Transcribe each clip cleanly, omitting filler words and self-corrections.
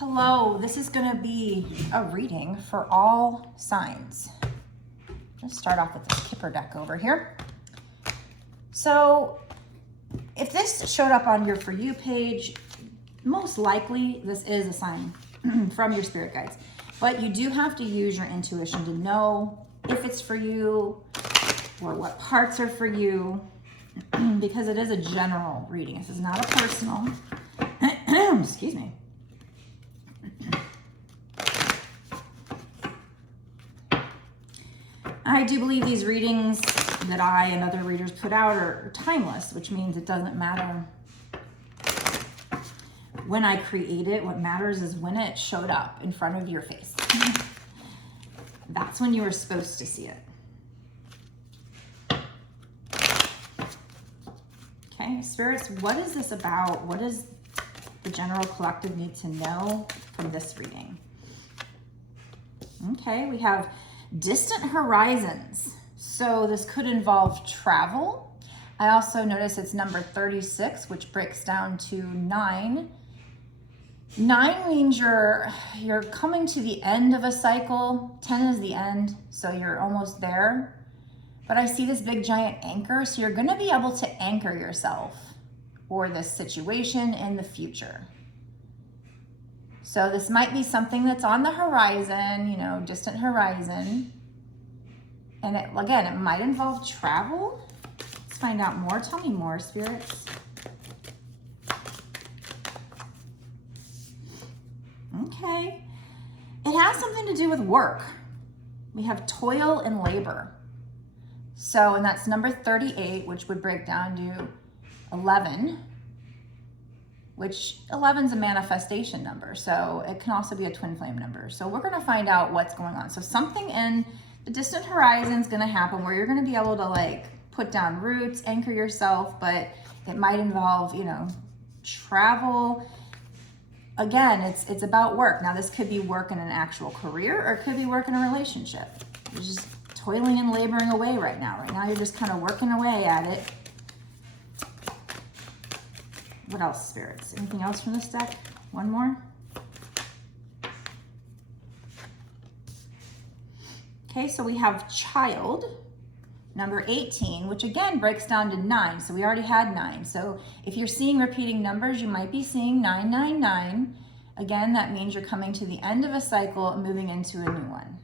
Hello, this is going to be a reading for all signs. Let's start off with this Kipper deck over here. So if this showed up on your For You page, most likely this is a sign from your spirit guides. But you do have to use your intuition to know if it's for you or what parts are for you, because it is a general reading. This is not a personal. Excuse me. I do believe these readings that I and other readers put out are timeless, which means it doesn't matter when I create it. What matters is when it showed up in front of your face. That's when you were supposed to see it. Okay, spirits, what is this about? What does the general collective need to know from this reading? Okay, we have distant horizons. So this could involve travel. I also notice it's number 36, which breaks down to 9. 9 means you're coming to the end of a cycle. 10 is the end, so you're almost there. But I see this big giant anchor, so you're going to be able to anchor yourself or this situation in the future. So this might be something that's on the horizon, you know, distant horizon. And again, it might involve travel. Let's find out more. Tell me more, spirits. Okay. It has something to do with work. We have toil and labor. So, and that's number 38, which would break down to 11. Which 11 is a manifestation number, so it can also be a twin flame number. So we're going to find out what's going on. So something in the distant horizon is going to happen where you're going to be able to like put down roots, anchor yourself, but it might involve, you know, travel. Again, it's about work. Now this could be work in an actual career, or it could be work in a relationship. You're just toiling and laboring away right now. Right now you're just kind of working away at it. What else, spirits? Anything else from this deck? One more. Okay, so we have child, number 18, which again breaks down to 9. So we already had 9. So if you're seeing repeating numbers, you might be seeing 999. Again, that means you're coming to the end of a cycle and moving into a new one.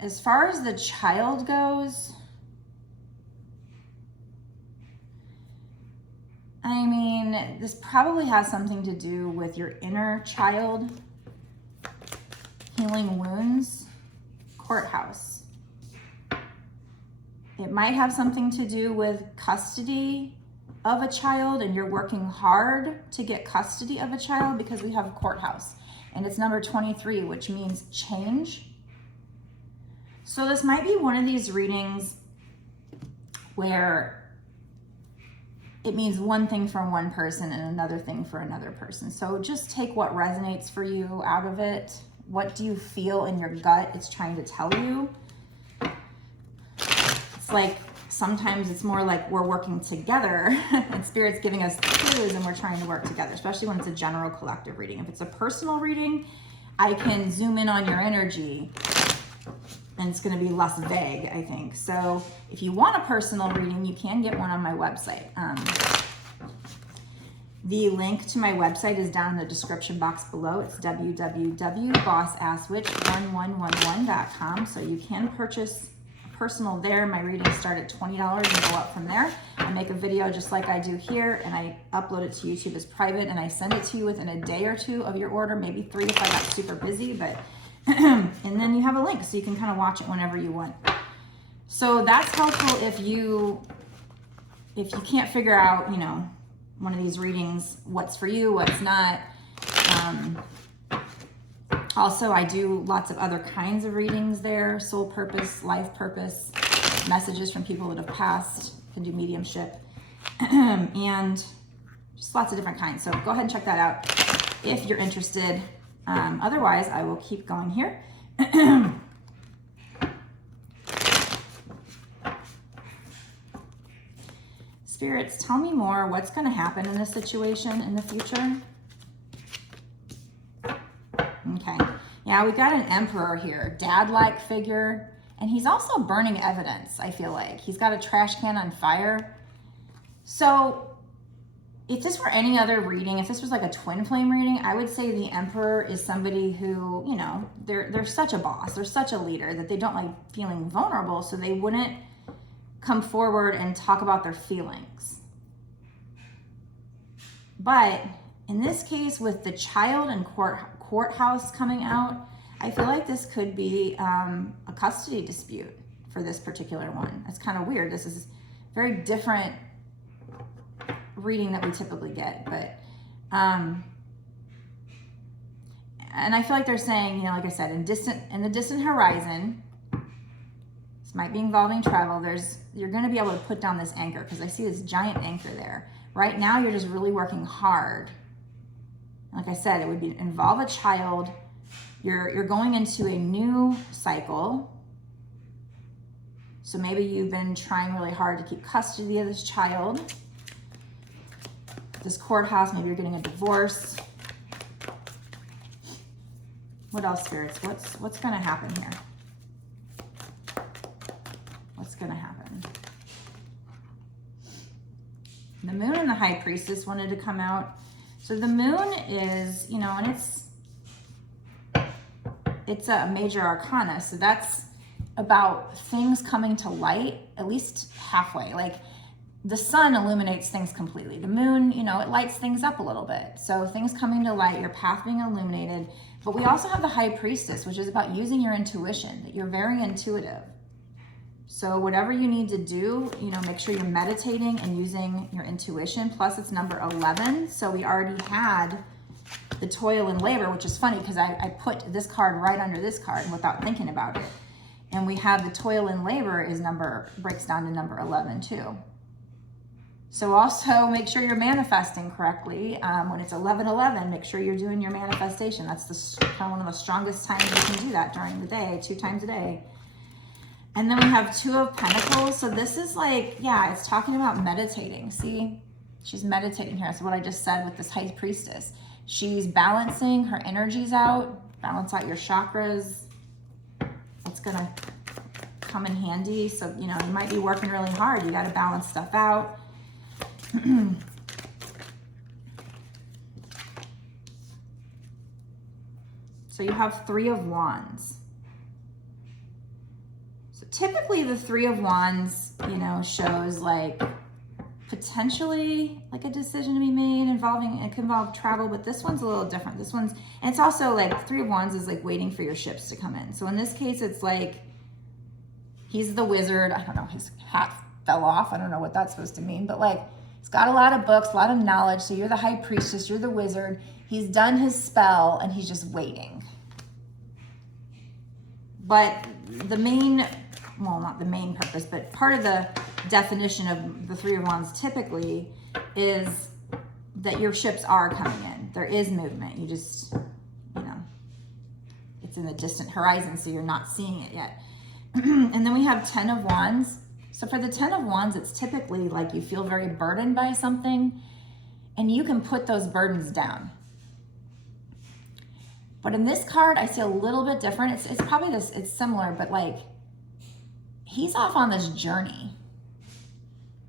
As far as the child goes, I mean, this probably has something to do with your inner child, healing wounds, Courthouse. It might have something to do with custody of a child, and you're working hard to get custody of a child because we have Courthouse. And it's number 23, which means change. So this might be one of these readings where it means one thing for one person and another thing for another person. So just take what resonates for you out of it. What do you feel in your gut it's trying to tell you? It's like sometimes it's more like we're working together and Spirit's giving us clues and we're trying to work together, especially when it's a general collective reading. If it's a personal reading, I can zoom in on your energy and it's going to be less vague, I think. So if you want a personal reading, you can get one on my website. The link to my website is down in the description box below. It's www.bossasswitch1111.com. So you can purchase a personal there. My readings start at $20 and go up from there. I make a video just like I do here, and I upload it to YouTube as private, and I send it to you within a day or two of your order, maybe 3 if I got super busy, but and then you have a link so you can kind of watch it whenever you want. So that's helpful if you can't figure out, you know, one of these readings, what's for you, what's not. Also, I do lots of other kinds of readings there: soul purpose, life purpose, messages from people that have passed, can do mediumship, and just lots of different kinds. So go ahead and check that out if you're interested. Otherwise, I will keep going here. Spirits, tell me more. What's going to happen in this situation in the future? Yeah, we got an emperor here, dad-like figure. And he's also burning evidence, I feel like. He's got a trash can on fire. So if this were any other reading, if this was like a twin flame reading, I would say the emperor is somebody who, you know, they're such a boss, they're such a leader that they don't like feeling vulnerable, so they wouldn't come forward and talk about their feelings. But in this case, with the child and courthouse coming out, I feel like this could be a custody dispute for this particular one. It's kind of weird. This is very different reading that we typically get, but and I feel like they're saying, you know, like I said, in the distant horizon, this might be involving travel. You're going to be able to put down this anchor, because I see this giant anchor there. Right now, you're just really working hard. Like I said, it would involve a child. You're going into a new cycle. So maybe you've been trying really hard to keep custody of this child. This courthouse, maybe you're getting a divorce. What else, spirits? What's going to happen here? What's going to happen? The moon and the high priestess wanted to come out. So the moon is, you know, and it's a major arcana. So that's about things coming to light, at least halfway. Like, the sun illuminates things completely. The moon, you know, it lights things up a little bit. So things coming to light, your path being illuminated. But we also have the high priestess, which is about using your intuition, that you're very intuitive. So whatever you need to do, you know, make sure you're meditating and using your intuition. Plus it's number 11. So we already had the toil and labor, which is funny because I put this card right under this card without thinking about it. And we have the toil and labor breaks down to number 11 too. So also make sure you're manifesting correctly. When it's 11:11, make sure you're doing your manifestation. That's kind of one of the strongest times you can do that during the day, 2 times a day. And then we have 2 of Pentacles. So this is like, yeah, it's talking about meditating. See, she's meditating here. So what I just said with this high priestess, she's balancing her energies out, balance out your chakras. It's going to come in handy. So, you know, you might be working really hard. You got to balance stuff out. So you have 3 of Wands. So typically the 3 of Wands, you know, shows like potentially like a decision to be made involving, it can involve travel, but this one's a little different. This one's, and it's also like 3 of Wands is like waiting for your ships to come in. So in this case, it's like he's the wizard. I don't know, his hat fell off. I don't know what that's supposed to mean, but like, he's got a lot of books, a lot of knowledge. So you're the high priestess, you're the wizard. He's done his spell and he's just waiting. But the main, well, not the main purpose, but part of the definition of the 3 of Wands typically is that your ships are coming in. There is movement. You just, you know, it's in the distant horizon, so you're not seeing it yet. And then we have 10 of Wands. So for the 10 of Wands, it's typically like you feel very burdened by something and you can put those burdens down. But in this card, I see a little bit different. It's probably this, it's similar, but like he's off on this journey.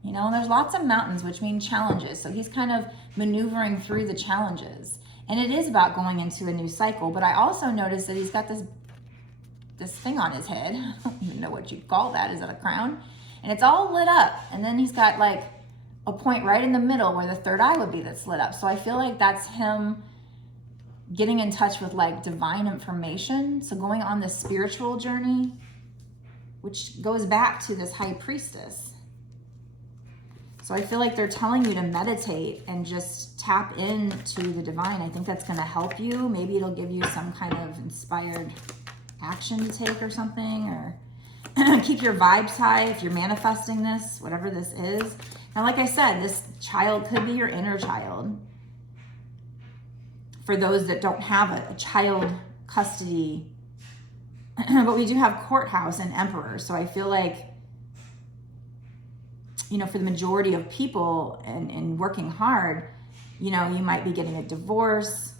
You know, there's lots of mountains, which mean challenges. So he's kind of maneuvering through the challenges. And it is about going into a new cycle. But I also noticed that he's got this thing on his head. I don't even know what you'd call that. Is that a crown? And it's all lit up. And then he's got like a point right in the middle where the third eye would be that's lit up. So I feel like that's him getting in touch with like divine information. So going on this spiritual journey, which goes back to this high priestess. So I feel like they're telling you to meditate and just tap into the divine. I think that's going to help you. Maybe it'll give you some kind of inspired action to take or something, or keep your vibes high if you're manifesting this, whatever this is. Now, like I said, this child could be your inner child. For those that don't have a child custody, but we do have courthouse and emperor. So I feel like, you know, for the majority of people and working hard, you know, you might be getting a divorce.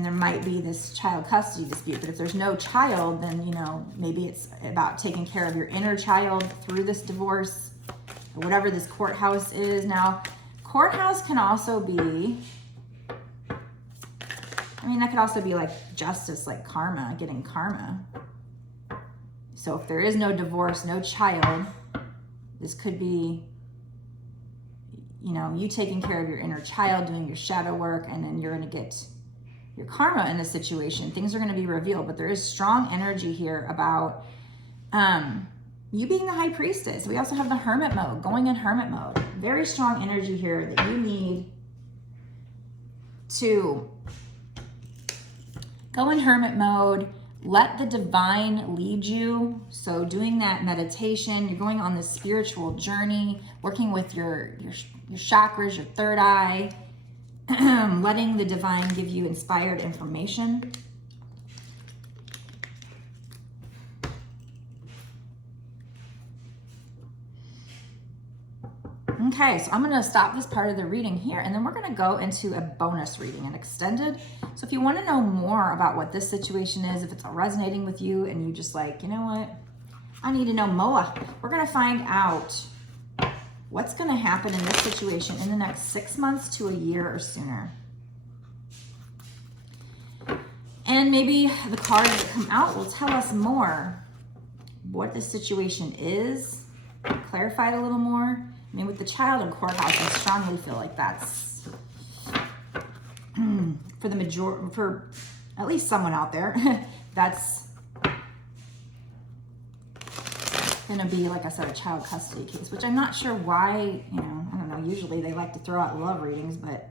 and there might be this child custody dispute. But if there's no child, then, you know, maybe it's about taking care of your inner child through this divorce, or whatever this courthouse is. Now, courthouse can also be, I mean, that could also be like justice, like karma, getting karma. So if there is no divorce, no child, this could be, you know, you taking care of your inner child, doing your shadow work, and then you're going to get your karma in this situation. Things are going to be revealed, but there is strong energy here about you being the high priestess. We also have the hermit mode, going in hermit mode. Very strong energy here that you need to go in hermit mode. Let the divine lead you. So doing that meditation, you're going on this spiritual journey, working with your chakras, your third eye, letting the divine give you inspired information. Okay, so I'm going to stop this part of the reading here, and then we're going to go into a bonus reading, an extended. So if you want to know more about what this situation is, if it's resonating with you and you just like, you know what, I need to know more, we're going to find out what's going to happen in this situation in the next 6 months to a year or sooner. And maybe the cards that come out will tell us more what this situation is, clarify it a little more. I mean, with the child in courthouse, I strongly feel like that's for the majority, for at least someone out there, that's gonna be, like I said, a child custody case, which I'm not sure why, you know, I don't know, usually they like to throw out love readings, but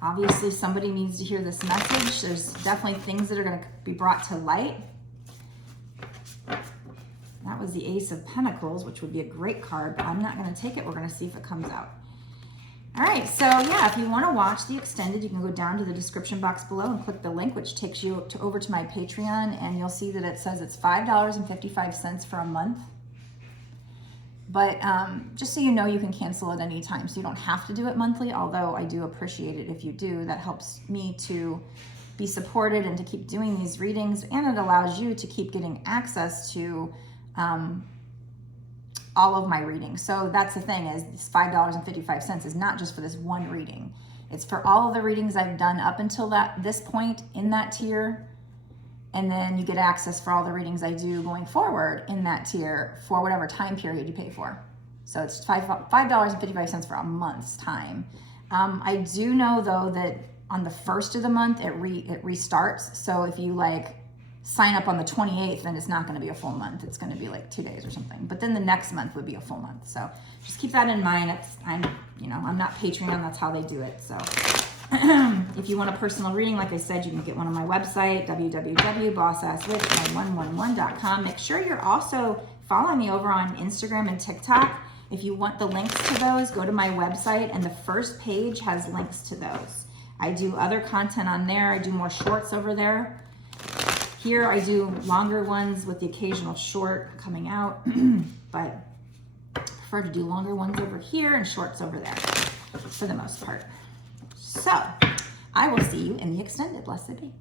obviously somebody needs to hear this message. There's definitely things that are gonna be brought to light. That was the Ace of Pentacles, which would be a great card, but I'm not going to take it. We're going to see if it comes out. All right, so yeah, if you want to watch the extended, you can go down to the description box below and click the link, which takes you over to my Patreon, and you'll see that it says it's $5.55 for a month. But just so you know, you can cancel at any time, so you don't have to do it monthly, although I do appreciate it if you do. That helps me to be supported and to keep doing these readings, and it allows you to keep getting access to all of my readings. So that's the thing, is this $5.55 is not just for this one reading. It's for all of the readings I've done up until this point in that tier. And then you get access for all the readings I do going forward in that tier for whatever time period you pay for. So it's $5.55 for a month's time. I do know though that on the first of the month, it restarts. So if you like sign up on the 28th, then it's not going to be a full month. It's going to be like 2 days or something. But then the next month would be a full month. So just keep that in mind. I'm not Patreon. That's how they do it. So if you want a personal reading, like I said, you can get one on my website, www.bossasswitch9111.com. Make sure you're also following me over on Instagram and TikTok. If you want the links to those, go to my website, and the first page has links to those. I do other content on there. I do more shorts over there. Here I do longer ones with the occasional short coming out, but I prefer to do longer ones over here and shorts over there for the most part. So I will see you in the extended. Blessed be.